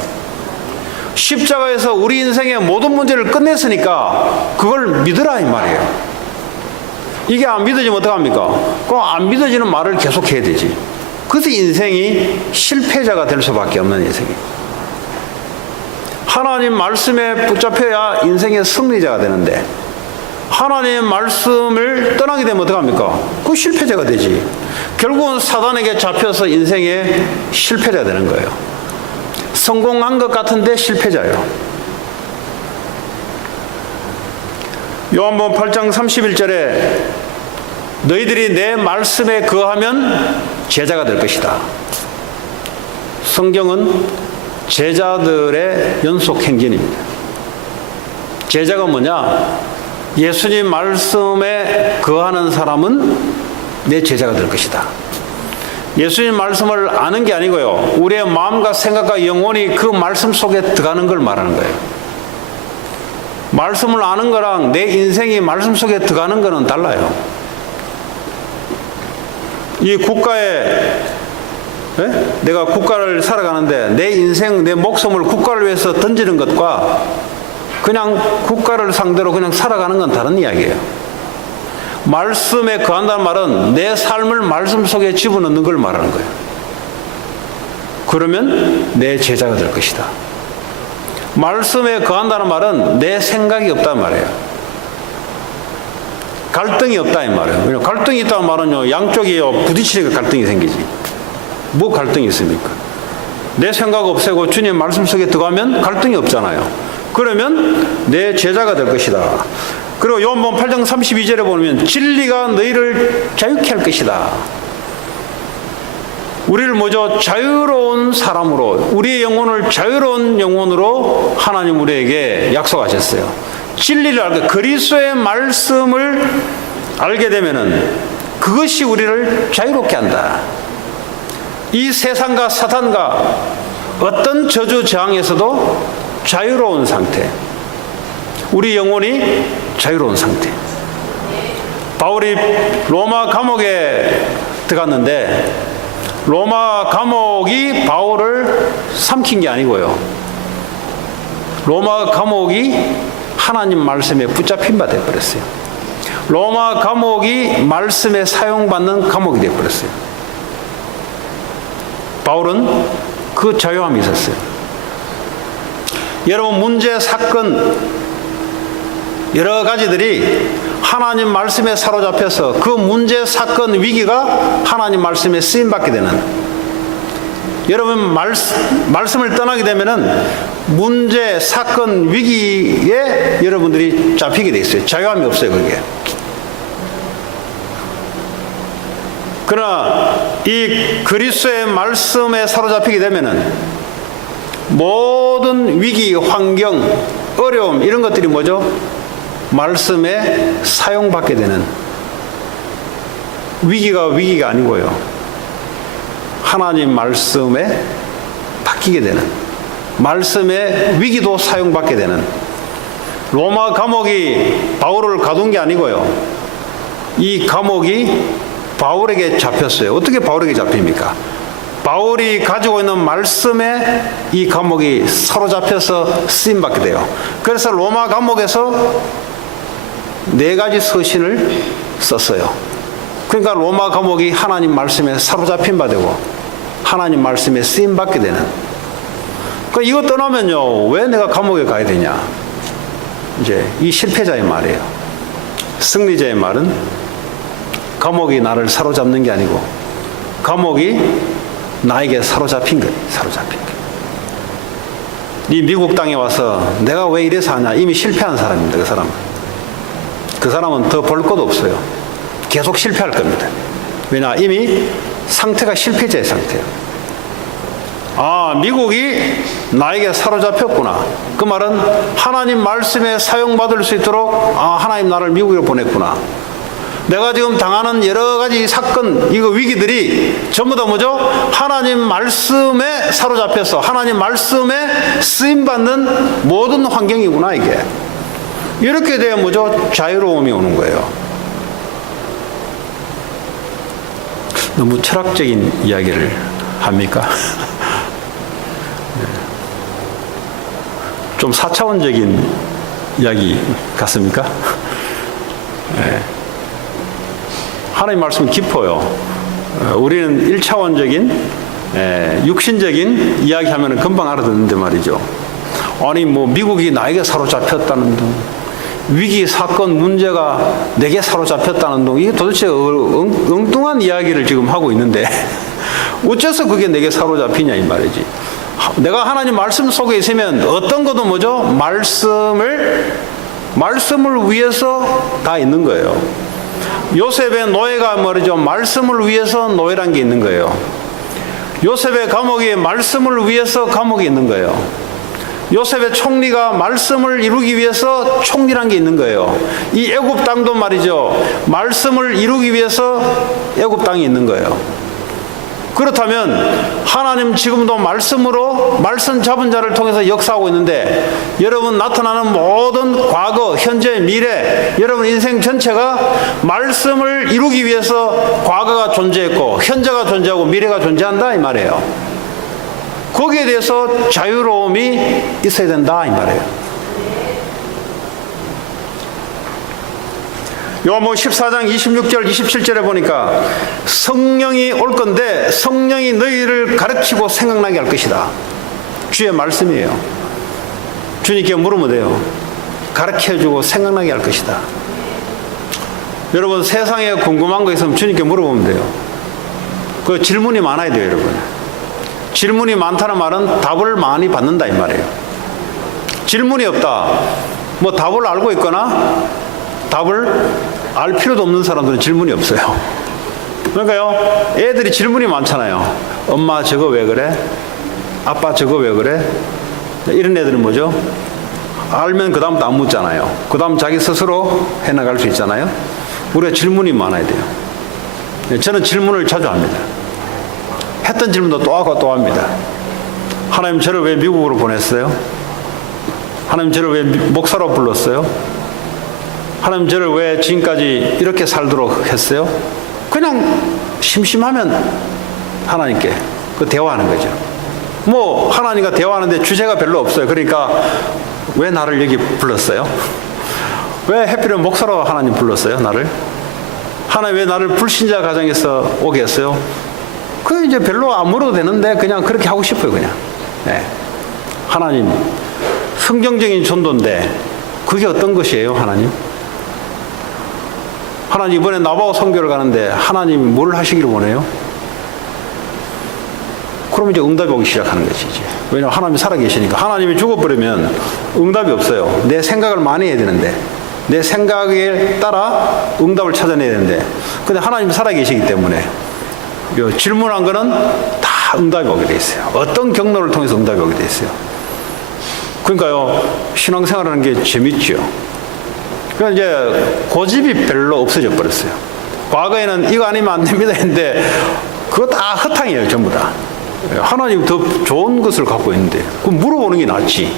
십자가에서 우리 인생의 모든 문제를 끝냈으니까 그걸 믿으라 이 말이에요. 이게 안 믿어지면 어떡합니까? 그럼 안 믿어지는 말을 계속해야 되지. 그래서 인생이 실패자가 될 수밖에 없는 인생이에요. 하나님 말씀에 붙잡혀야 인생의 승리자가 되는데 하나님의 말씀을 떠나게 되면 어떡합니까? 그 실패자가 되지. 결국은 사단에게 잡혀서 인생의 실패자가 되는 거예요. 성공한 것 같은데 실패자예요. 요한복음 8장 31절에 너희들이 내 말씀에 거하면 제자가 될 것이다. 성경은 제자들의 연속 행진입니다. 제자가 뭐냐? 예수님 말씀에 거하는 사람은 내 제자가 될 것이다. 예수님 말씀을 아는 게 아니고요. 우리의 마음과 생각과 영혼이 그 말씀 속에 들어가는 걸 말하는 거예요. 말씀을 아는 거랑 내 인생이 말씀 속에 들어가는 거는 달라요. 이 국가에 내가 국가를 살아가는데 내 인생, 내 목숨을 국가를 위해서 던지는 것과 그냥 국가를 상대로 그냥 살아가는 건 다른 이야기예요. 말씀에 거한다는 말은 내 삶을 말씀 속에 집어넣는 걸 말하는 거예요. 그러면 내 제자가 될 것이다. 말씀에 거한다는 말은 내 생각이 없단 말이에요. 갈등이 없다 이 말이에요. 왜냐면 갈등이 있다는 말은요, 양쪽이 부딪히니까 갈등이 생기지. 뭐 갈등이 있습니까? 내 생각 없애고 주님 말씀 속에 들어가면 갈등이 없잖아요. 그러면 내 제자가 될 것이다. 그리고 요한복음 8장 32절에 보면 진리가 너희를 자유케 할 것이다. 우리를 뭐죠? 자유로운 사람으로, 우리의 영혼을 자유로운 영혼으로 하나님 우리에게 약속하셨어요. 진리를 알게, 그리스도의 말씀을 알게 되면은 그것이 우리를 자유롭게 한다. 이 세상과 사탄과 어떤 저주 저항에서도 자유로운 상태, 우리 영혼이 자유로운 상태. 바울이 로마 감옥에 들어갔는데 로마 감옥이 바울을 삼킨 게 아니고요, 로마 감옥이 하나님 말씀에 붙잡힌 바 되어버렸어요. 로마 감옥이 말씀에 사용받는 감옥이 되어버렸어요. 바울은 그 자유함이 있었어요. 여러분, 문제, 사건 여러 가지들이 하나님 말씀에 사로잡혀서 그 문제, 사건, 위기가 하나님 말씀에 쓰임받게 되는, 여러분 말씀을 떠나게 되면은 문제, 사건, 위기에 여러분들이 잡히게 돼 있어요. 자유함이 없어요, 그게. 그러나 이 그리스도의 말씀에 사로잡히게 되면은 모든 위기, 환경, 어려움 이런 것들이 뭐죠? 말씀에 사용받게 되는, 위기가 아니고요, 하나님 말씀에 바뀌게 되는, 말씀의 위기도 사용받게 되는. 로마 감옥이 바울을 가둔 게 아니고요, 이 감옥이 바울에게 잡혔어요. 어떻게 바울에게 잡힙니까? 바울이 가지고 있는 말씀에 이 감옥이 사로잡혀서 쓰임받게 돼요. 그래서 로마 감옥에서 4가지 서신을 썼어요. 그러니까 로마 감옥이 하나님 말씀에 사로잡힌 바 되고 하나님 말씀에 쓰임받게 되는. 그러니까 이거 떠나면요, 왜 내가 감옥에 가야 되냐? 이제 이 실패자의 말이에요. 승리자의 말은 감옥이 나를 사로잡는 게 아니고 감옥이 나에게 사로잡힌 거예요. 사로잡힌 거예요. 이 미국 땅에 와서 내가 왜 이래서 하냐? 이미 실패한 사람입니다. 그 사람은. 그 사람은 더 벌 것도 없어요. 계속 실패할 겁니다. 왜냐? 이미 상태가 실패자의 상태예요. 아, 미국이 나에게 사로잡혔구나. 그 말은 하나님 말씀에 사용받을 수 있도록 하나님 나를 미국으로 보냈구나. 내가 지금 당하는 여러 가지 사건, 이거 위기들이 전부 다 뭐죠? 하나님 말씀에 사로잡혀서 하나님 말씀에 쓰임받는 모든 환경이구나, 이게. 이렇게 돼야 뭐죠? 자유로움이 오는 거예요. 너무 철학적인 이야기를 합니까? 좀 4차원적인 이야기 같습니까? 네. 하나님 말씀은 깊어요. 우리는 1차원적인 육신적인 이야기 하면 금방 알아듣는데 말이죠. 아니 뭐 미국이 나에게 사로잡혔다는 둥, 위기 사건 문제가 내게 사로잡혔다는 둥, 이게 도대체 엉뚱한 이야기를 지금 하고 있는데 어째서 그게 내게 사로잡히냐 이 말이지. 내가 하나님 말씀 속에 있으면 어떤 것도 뭐죠? 말씀을 위해서 다 있는 거예요. 요셉의 노예가 말이죠, 말씀을 위해서 노예란 게 있는 거예요. 요셉의 감옥이 말씀을 위해서 감옥이 있는 거예요. 요셉의 총리가 말씀을 이루기 위해서 총리란 게 있는 거예요. 이 애굽 땅도 말이죠, 말씀을 이루기 위해서 애굽 땅이 있는 거예요. 그렇다면 하나님 지금도 말씀으로 말씀 잡은 자를 통해서 역사하고 있는데, 여러분 나타나는 모든 과거, 현재, 미래, 여러분 인생 전체가 말씀을 이루기 위해서 과거가 존재했고 현재가 존재하고 미래가 존재한다 이 말이에요. 거기에 대해서 자유로움이 있어야 된다 이 말이에요. 요한복음 14장 26절 27절에 보니까 성령이 올 건데 성령이 너희를 가르치고 생각나게 할 것이다. 주의 말씀이에요. 주님께 물으면 돼요. 가르쳐주고 생각나게 할 것이다. 여러분 세상에 궁금한 거 있으면 주님께 물어보면 돼요. 그 질문이 많아야 돼요, 여러분. 질문이 많다는 말은 답을 많이 받는다 이 말이에요. 질문이 없다. 뭐 답을 알고 있거나 답을 알 필요도 없는 사람들은 질문이 없어요. 그러니까요, 애들이 질문이 많잖아요. 엄마 저거 왜 그래? 아빠 저거 왜 그래? 이런 애들은 뭐죠? 알면 그 다음부터 안 묻잖아요. 그 다음 자기 스스로 해나갈 수 있잖아요. 우리가 질문이 많아야 돼요. 저는 질문을 자주 합니다. 했던 질문도 또 하고 또 합니다. 하나님 저를 왜 미국으로 보냈어요? 하나님 저를 왜 목사로 불렀어요? 하나님 저를 왜 지금까지 이렇게 살도록 했어요? 그냥 심심하면 하나님께 그 대화하는 거죠. 뭐 하나님과 대화하는데 주제가 별로 없어요. 그러니까 왜 나를 여기 불렀어요? 왜 해필이면 목사로 하나님 불렀어요? 나를? 하나님 왜 나를 불신자 가정에서 오게 했어요? 그 이제 별로 안 물어도 되는데 그냥 그렇게 하고 싶어요. 그냥. 네. 하나님 성경적인 전도인데 그게 어떤 것이에요? 하나님? 하나님 이번에 나바오 선교를 가는데 하나님이 뭘 하시기를 원해요? 그럼 이제 응답이 오기 시작하는 거지 이제. 왜냐하면 하나님이 살아계시니까. 하나님이 죽어버리면 응답이 없어요. 내 생각을 많이 해야 되는데 내 생각에 따라 응답을 찾아내야 되는데 근데 하나님이 살아계시기 때문에 질문한 거는 다 응답이 오게 돼 있어요. 어떤 경로를 통해서 응답이 오게 돼 있어요. 그러니까요, 신앙생활하는 게 재밌죠. 그러니까 이제 고집이 별로 없어져 버렸어요. 과거에는 이거 아니면 안 됩니다 했는데 그거 다 허탕이에요. 전부 다. 하나님 더 좋은 것을 갖고 있는데 그 물어보는 게 낫지.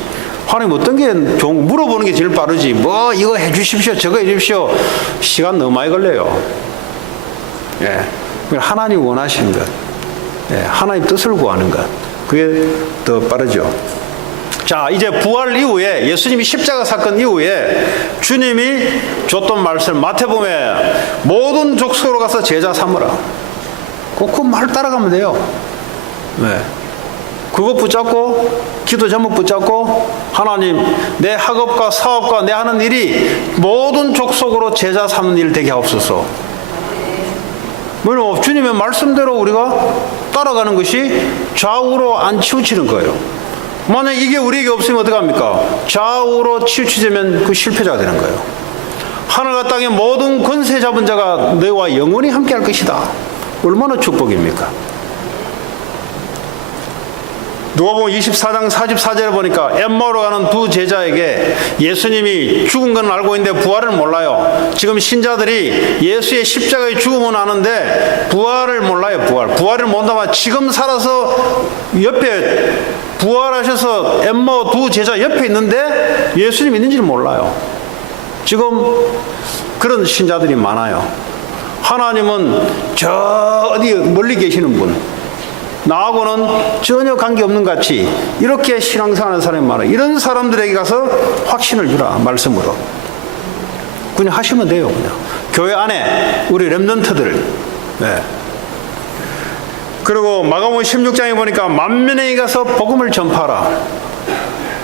하나님 어떤 게 좋은, 물어보는 게 제일 빠르지. 뭐 이거 해 주십시오 저거 해 주십시오. 시간 너무 많이 걸려요. 예. 하나님 원하시는 것, 예. 하나님 뜻을 구하는 것, 그게 더 빠르죠. 자, 이제 부활 이후에 예수님이 십자가 사건 이후에 주님이 줬던 말씀 마태복음에 모든 족속으로 가서 제자 삼으라. 그 말 따라가면 돼요. 네. 그거 붙잡고 기도 제목 붙잡고 하나님 내 학업과 사업과 내 하는 일이 모든 족속으로 제자 삼는 일 되게 하옵소서. 왜냐면 주님의 말씀대로 우리가 따라가는 것이 좌우로 안 치우치는 거예요. 만약 이게 우리에게 없으면 어떡합니까? 좌우로 치우치자면 그 실패자가 되는 거예요. 하늘과 땅의 모든 권세 잡은 자가 너와 영원히 함께 할 것이다. 얼마나 축복입니까? 누가복음 24장 44절에 보니까 엠마오로 가는 두 제자에게 예수님이 죽은 건 알고 있는데 부활을 몰라요. 지금 신자들이 예수의 십자가의 죽음은 아는데 부활을 몰라요. 부활을 못하면 지금 살아서 옆에 부활하셔서 엠마오 두 제자 옆에 있는데 예수님 있는지를 몰라요. 지금 그런 신자들이 많아요. 하나님은 저 어디 멀리 계시는 분, 나하고는 전혀 관계없는 같이 이렇게 신앙생활하는 사람이 많아요. 이런 사람들에게 가서 확신을 주라. 말씀으로 그냥 하시면 돼요. 그냥 교회 안에 우리 렘넌트들. 네. 그리고 마가복음 16장에 보니까 만민에게 가서 복음을 전파하라.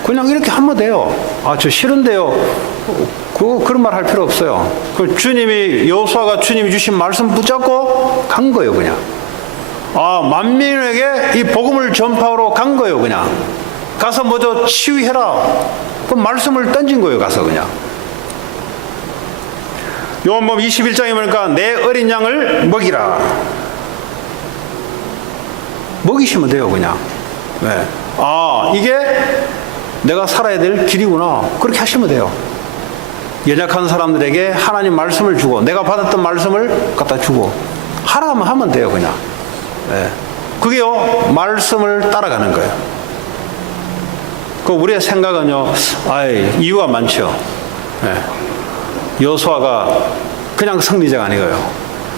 그냥 이렇게 하면 돼요. 아, 저 싫은데요. 그런 말 할 필요 없어요. 주님이 여호수아가 주님이 주신 말씀 붙잡고 간 거예요. 그냥. 아, 만민에게 이 복음을 전파하러 간 거예요. 그냥 가서 먼저 치유해라. 그 말씀을 던진 거예요. 가서 그냥. 요한복음 21장에 보니까 내 어린 양을 먹이라. 먹이시면 돼요. 그냥. 네. 아, 이게 내가 살아야 될 길이구나. 그렇게 하시면 돼요. 연약한 사람들에게 하나님 말씀을 주고 내가 받았던 말씀을 갖다 주고 하라 하면 하면 돼요. 그냥. 네. 그게요, 말씀을 따라가는 거예요. 그 우리의 생각은요, 이유가 많죠. 네. 여호수아가 그냥 승리자가 아니고요.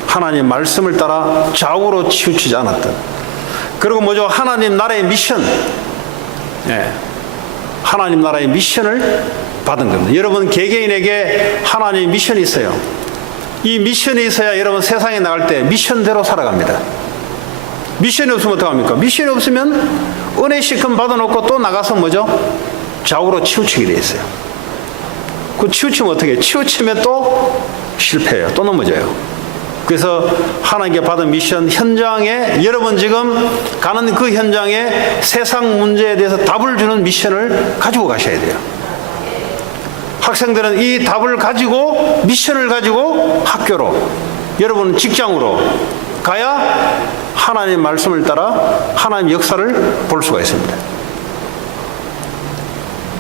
하나님 말씀을 따라 좌우로 치우치지 않았던. 그리고 뭐죠? 하나님 나라의 미션. 네. 하나님 나라의 미션을 받은 겁니다. 여러분 개개인에게 하나님의 미션이 있어요. 이 미션이 있어야 여러분 세상에 나갈 때 미션대로 살아갑니다. 미션이 없으면 어떡합니까? 미션이 없으면 은혜 시큼 받아놓고 또 나가서 뭐죠? 좌우로 치우치게 돼 있어요. 그 치우치면 어떻게 해요? 치우치면 또 실패해요. 또 넘어져요. 그래서 하나님께 받은 미션 현장에 여러분 지금 가는 그 현장에 세상 문제에 대해서 답을 주는 미션을 가지고 가셔야 돼요. 학생들은 이 답을 가지고 미션을 가지고 학교로 여러분 직장으로 가야 하나님의 말씀을 따라 하나님의 역사를 볼 수가 있습니다.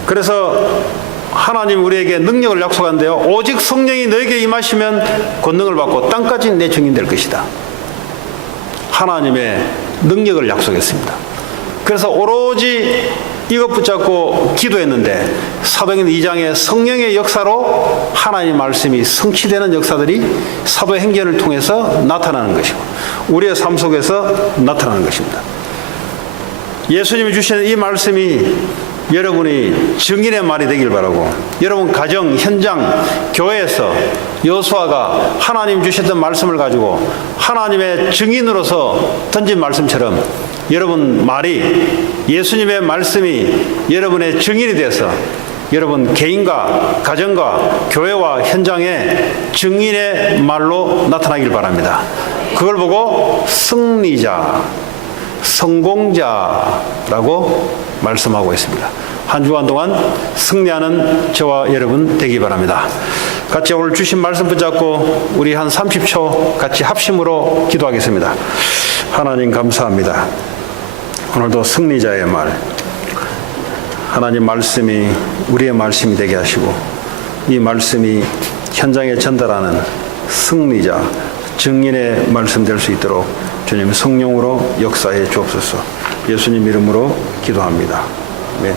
그래서 하나님 우리에게 능력을 약속한대요. 오직 성령이 너에게 임하시면 권능을 받고 땅까지 내 증인 될 것이다. 하나님의 능력을 약속했습니다. 그래서 오로지 이것 붙잡고 기도했는데 사도행전 2장의 성령의 역사로 하나님의 말씀이 성취되는 역사들이 사도행전을 통해서 나타나는 것이고 우리의 삶 속에서 나타나는 것입니다. 예수님이 주시는 이 말씀이 여러분이 증인의 말이 되길 바라고 여러분 가정, 현장, 교회에서 여호수아가 하나님 주셨던 말씀을 가지고 하나님의 증인으로서 던진 말씀처럼 여러분 말이 예수님의 말씀이 여러분의 증인이 돼서 여러분 개인과 가정과 교회와 현장에 증인의 말로 나타나길 바랍니다. 그걸 보고 승리자, 성공자라고 말씀하고 있습니다. 한 주간 동안 승리하는 저와 여러분 되기 바랍니다. 같이 오늘 주신 말씀 붙잡고 우리 한 30초 같이 합심으로 기도하겠습니다. 하나님 감사합니다. 오늘도 승리자의 말, 하나님 말씀이 우리의 말씀이 되게 하시고 이 말씀이 현장에 전달하는 승리자, 증인의 말씀 될 수 있도록 주님 성령으로 역사해 주옵소서. 예수님 이름으로 기도합니다. 네.